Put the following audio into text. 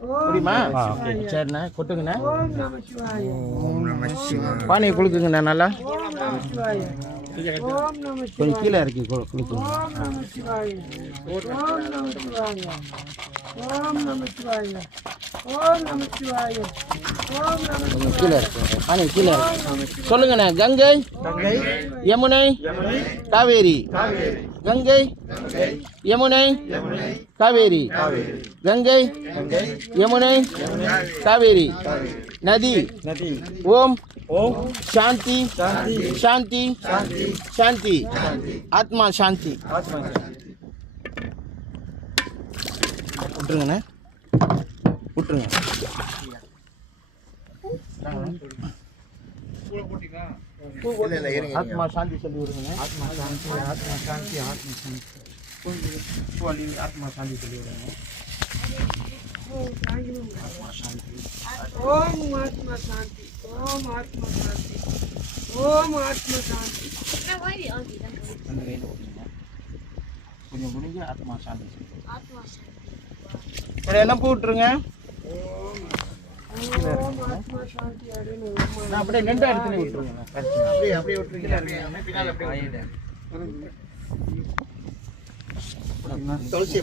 முடியுமா சரிண்ணா கொட்டுங்கண்ணா பானையை குளுக்குங்கண்ணா நல்லா கொஞ்சம் கீழே இறக்கி குளுக்குங்க கொஞ்சம் கீழே இருக்கு பானை கீழே இருக்கு சொல்லுங்கண்ணா கங்கை யமுனை காவேரி கங்கை யமுனை காவேரி கங்கை யமுனை காவேரி நதி ஓம் शांति शांति शांति आत्मा शांति விட்டுருங்கண்ணே விட்டுருங்க ஆத்மா சாந்தி சொல்லி விடுங்கண்ணே ஆத்மா சாந்தி ஆத்மா சாந்தி ஆத்மா சாந்தி ஆத்மா சாந்தி சொல்லி விடுங்க आत्मा शांति ओम आत्मा शांति ओम आत्मा शांति ओम आत्मा शांति கொஞ்சம் முடிஞ்சு ஆத்மா சாந்தி ஆத்மா சாந்தி எல்லாம் போட்டுருங்க ஆத்மா சாந்தி நான் அப்படியே நின்று எடுத்து விட்டுருங்க அப்படியே அப்படியே விட்டுருங்க பின்னால அப்படியே துளசி